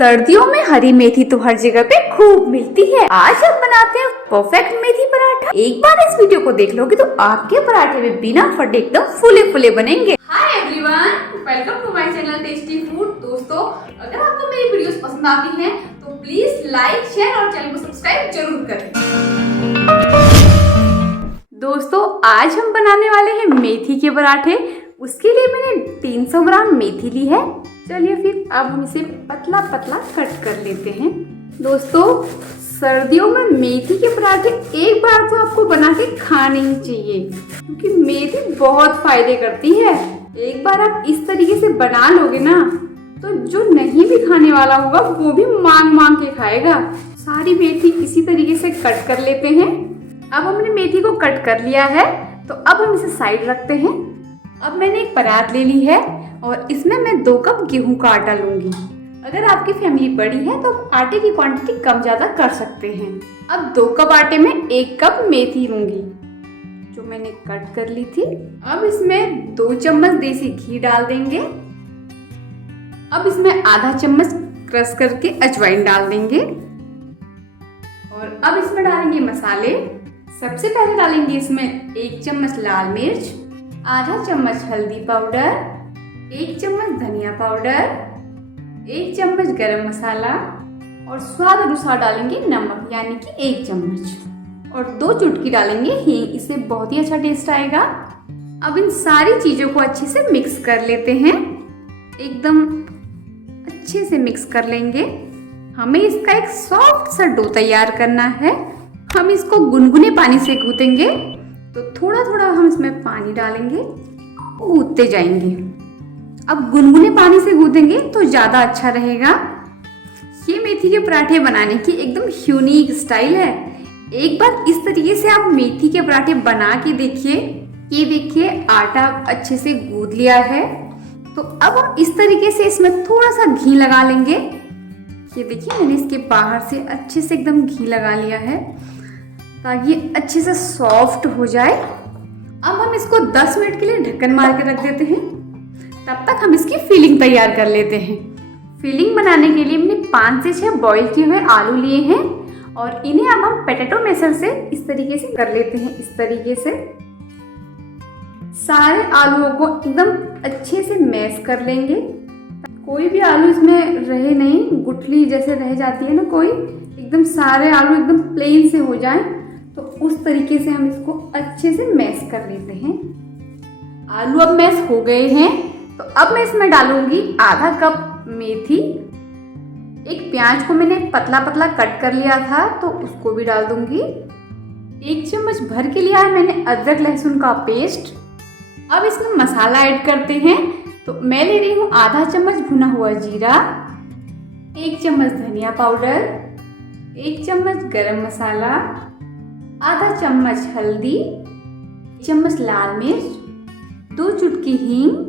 सर्दियों में हरी मेथी तो हर जगह पे खूब मिलती है। आज हम बनाते हैं परफेक्ट मेथी पराठा। एक बार इस वीडियो को देख लोगे तो आपके पराठे में बिना फटे एकदम फूले फूले बनेंगे। Hi everyone, welcome to my channel tasty food. दोस्तों, अगर आपको मेरी वीडियोस पसंद आती हैं तो प्लीज लाइक, शेयर और चैनल को सब्सक्राइब जरूर करें। दोस्तों, आज हम बनाने वाले हैं मेथी के पराठे। उसके लिए मैंने 300 ग्राम मेथी ली है। चलिए फिर अब हम इसे पतला पतला कट कर लेते हैं। दोस्तों, सर्दियों में मेथी के पराठे एक बार तो आपको बना के खाने ही चाहिए, क्योंकि मेथी बहुत फायदे करती है। एक बार आप इस तरीके से बना लोगे ना तो जो नहीं भी खाने वाला होगा वो भी मांग मांग के खाएगा। सारी मेथी इसी तरीके से कट कर लेते हैं। अब हमने मेथी को कट कर लिया है तो अब हम इसे साइड रखते हैं। अब मैंने एक परात ले ली है और इसमें मैं 2 कप गेहूं का आटा लूंगी। अगर आपकी फैमिली बड़ी है तो आटे की क्वांटिटी कम ज़्यादा कर सकते हैं। अब 2 कप आटे में 1 कप मेथी लूंगी जो मैंने कट कर ली थी। अब इसमें 2 चम्मच देसी घी डाल देंगे। अब इसमें आधा चम्मच क्रश करके अजवाइन डाल देंगे और अब इसमें डालेंगे मसाले। सबसे पहले डालेंगे इसमें 1 चम्मच लाल मिर्च, आधा चम्मच हल्दी पाउडर, 1 चम्मच धनिया पाउडर, 1 चम्मच गरम मसाला और स्वाद अनुसार डालेंगे नमक यानी कि 1 चम्मच और 2 चुटकी डालेंगे हींग। इससे बहुत ही अच्छा टेस्ट आएगा। अब इन सारी चीज़ों को अच्छे से मिक्स कर लेते हैं। एकदम अच्छे से मिक्स कर लेंगे। हमें इसका एक सॉफ्ट सा डो तैयार करना है। हम इसको गुनगुने पानी से गूंथेंगे, तो थोड़ा थोड़ा हम इसमें पानी डालेंगे, गूंथते जाएंगे। अब गुनगुने पानी से गूंथेंगे तो ज़्यादा अच्छा रहेगा। ये मेथी के पराठे बनाने की एकदम यूनिक स्टाइल है। एक बार इस तरीके से आप मेथी के पराठे बना के देखिए। ये देखिए, आटा अच्छे से गूंथ लिया है। तो अब हम इस तरीके से इसमें थोड़ा सा घी लगा लेंगे। ये देखिए, मैंने इसके बाहर से अच्छे से एकदम घी लगा लिया है ताकि अच्छे से सॉफ्ट हो जाए। अब हम इसको 10 मिनट के लिए ढक्कन मार के रख देते हैं। तब तक हम इसकी फिलिंग तैयार कर लेते हैं। फिलिंग बनाने के लिए हमने 5 से 6 बॉईल किए हुए आलू लिए हैं और इन्हें अब हम पोटैटो मैशर से इस तरीके से कर लेते हैं। इस तरीके से सारे आलूओं को एकदम अच्छे से मैश कर लेंगे। कोई भी आलू इसमें रहे नहीं, गुठली जैसे रह जाती है ना कोई, एकदम सारे आलू एकदम प्लेन से हो जाएं, तो उस तरीके से हम इसको अच्छे से मैश कर लेते हैं। आलू अब मैश हो गए हैं तो अब मैं इसमें डालूंगी आधा कप मेथी। एक प्याज को मैंने पतला पतला कट कर लिया था तो उसको भी डाल दूंगी। 1 चम्मच भर के लिया है मैंने अदरक लहसुन का पेस्ट। अब इसमें मसाला ऐड करते हैं। तो मैं ले रही हूँ आधा चम्मच भुना हुआ जीरा, 1 चम्मच धनिया पाउडर, 1 चम्मच गरम मसाला, आधा चम्मच हल्दी, 1 चम्मच लाल मिर्च, 2 चुटकी हींग,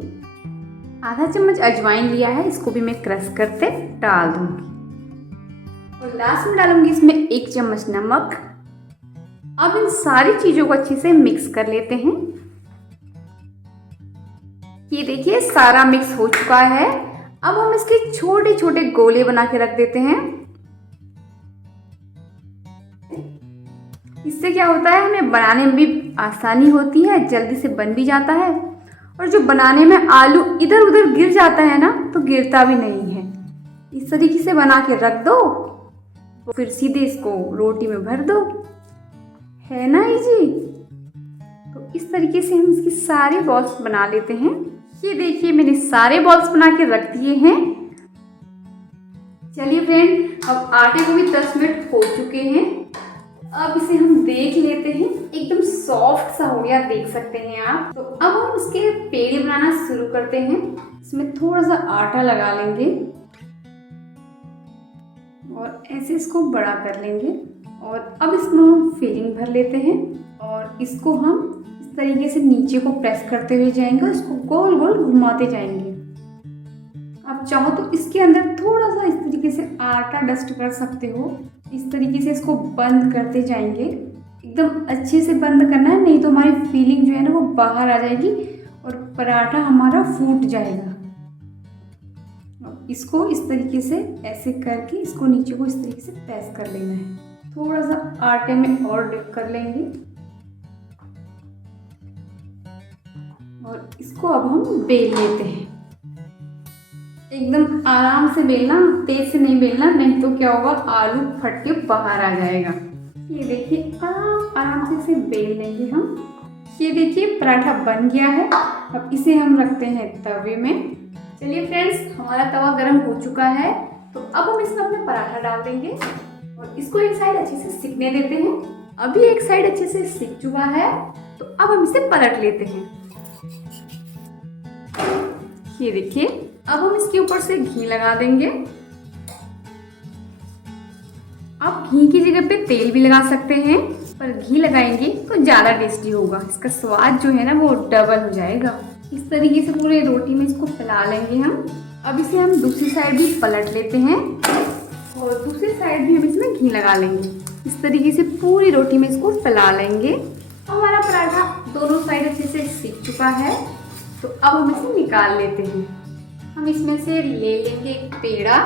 आधा चम्मच अजवाइन लिया है, इसको भी मैं क्रश करके डाल दूंगी और लास्ट में डालूंगी इसमें 1 चम्मच नमक। अब इन सारी चीजों को अच्छे से मिक्स कर लेते हैं। ये देखिए, सारा मिक्स हो चुका है। अब हम इसके छोटे छोटे गोले बना के रख देते हैं। इससे क्या होता है, हमें बनाने में भी आसानी होती है, जल्दी से बन भी जाता है और जो बनाने में आलू इधर उधर गिर जाता है ना तो गिरता भी नहीं है। इस तरीके से बना के रख दो तो फिर सीधे इसको रोटी में भर दो। है ना इजी। तो इस तरीके से हम इसकी सारे बॉल्स बना लेते हैं। ये देखिए, मैंने सारे बॉल्स बना के रख दिए हैं। चलिए फ्रेंड, अब आटे को भी 10 मिनट हो चुके हैं। अब इसे हम देख लेते हैं। एकदम सॉफ्ट सा हो गया, देख सकते हैं आप। तो अब हम उसके पेड़े बनाना शुरू करते हैं। इसमें थोड़ा सा आटा लगा लेंगे और ऐसे इसको बड़ा कर लेंगे और अब इसमें हम फिलिंग भर लेते हैं और इसको हम इस तरीके से नीचे को प्रेस करते हुए जाएंगे और इसको गोल गोल घुमाते जाएंगे। आप चाहो तो इसके अंदर थोड़ा सा इस तरीके से आटा डस्ट कर सकते हो। इस तरीके से इसको बंद करते जाएंगे। एकदम अच्छे से बंद करना है, नहीं तो हमारी फीलिंग जो है ना वो बाहर आ जाएगी और पराठा हमारा फूट जाएगा। इसको इस तरीके से ऐसे करके इसको नीचे को इस तरीके से प्रेस कर लेना है। थोड़ा सा आटे में और डिप कर लेंगे और इसको अब हम बेल लेते हैं। एकदम आराम से बेलना, तेज से नहीं बेलना, नहीं तो क्या होगा, आलू फट के बाहर आ जाएगा। ये देखिए आराम से इसे बेल लेंगे हम। ये देखिए पराठा बन गया है। अब इसे हम रखते हैं तवे में। चलिए फ्रेंड्स, हमारा तवा गर्म हो चुका है, तो अब हम इसमें अपने पराठा डाल देंगे और इसको एक साइड अच्छे से सिकने देते हैं। अभी एक साइड अच्छे से सिक चुका है, तो अब हम इसे पलट लेते हैं। ये देखिए, अब हम इसके ऊपर से घी लगा देंगे। आप घी की जगह पे तेल भी लगा सकते हैं, पर घी लगाएंगे तो ज़्यादा टेस्टी होगा। इसका स्वाद जो है ना वो डबल हो जाएगा। इस तरीके से पूरे रोटी में इसको फैला लेंगे हम। अब इसे हम दूसरी साइड भी पलट लेते हैं और दूसरी साइड भी हम इसमें घी लगा लेंगे। इस तरीके से पूरी रोटी में इसको फैला लेंगे। हमारा पराठा दोनों साइड अच्छे से सीख चुका है, तो अब हम इसे निकाल लेते हैं। हम इसमें से ले लेंगे एक पेड़ा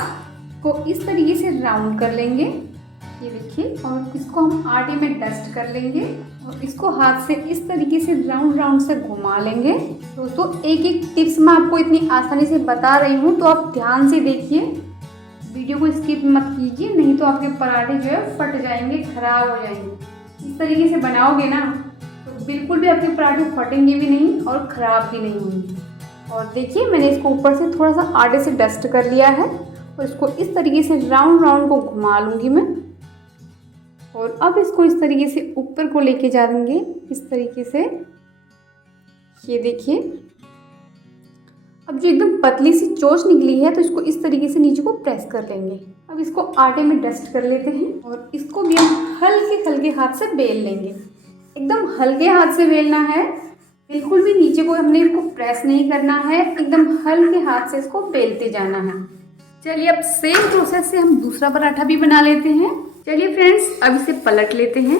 को इस तरीके से राउंड कर लेंगे। ये देखिए, और इसको हम आटे में डस्ट कर लेंगे और इसको हाथ से इस तरीके से राउंड राउंड से घुमा लेंगे। दोस्तों, एक एक टिप्स मैं आपको इतनी आसानी से बता रही हूँ, तो आप ध्यान से देखिए, वीडियो को स्किप मत कीजिए, नहीं तो आपके पराठे जो है फट जाएंगे, खराब हो जाएंगे। इस तरीके से बनाओगे ना तो बिल्कुल भी आपके पराठे फटेंगे भी नहीं और ख़राब भी नहीं होंगे। और देखिए, मैंने इसको ऊपर से थोड़ा सा आटे से डस्ट कर लिया है और इसको इस तरीके से राउंड राउंड को घुमा लूँगी मैं। और अब इसको इस तरीके से ऊपर को लेके जा देंगे, इस तरीके से। ये देखिए, अब जो एकदम पतली सी चोंच निकली है, तो इसको इस तरीके से नीचे को प्रेस कर लेंगे। अब इसको आटे में डस्ट कर लेते हैं और इसको भी हम हल्के हल्के हाथ से बेल लेंगे। एकदम हल्के हाथ से बेलना है, बिल्कुल भी नीचे को हमने इसको प्रेस नहीं करना है, एकदम हल्के हाथ से इसको बेलते जाना है। चलिए, अब सेम प्रोसेस से हम दूसरा पराठा भी बना लेते हैं। चलिए फ्रेंड्स, अब इसे पलट लेते हैं।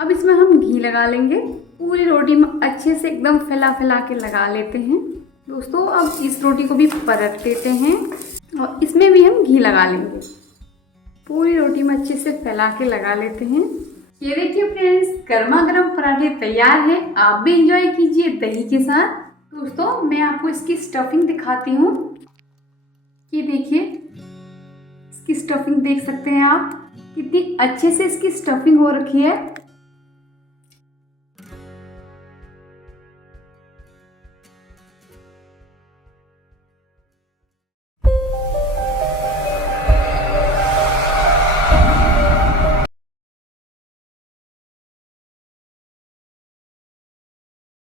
अब इसमें हम घी लगा लेंगे, पूरी रोटी में अच्छे से एकदम फैला फैला के लगा लेते हैं। दोस्तों, अब इस रोटी को भी पलट लेते हैं और इसमें भी हम घी लगा लेंगे। पूरी रोटी में अच्छे से फैला के लगा लेते हैं। ये देखिए फ्रेंड्स, गर्मा गर्म पराठे तैयार हैं। आप भी एंजॉय कीजिए दही के साथ। दोस्तों, मैं आपको इसकी स्टफिंग दिखाती हूँ। ये देखिए, इसकी स्टफिंग देख सकते हैं आप, कितनी अच्छे से इसकी स्टफिंग हो रखी है।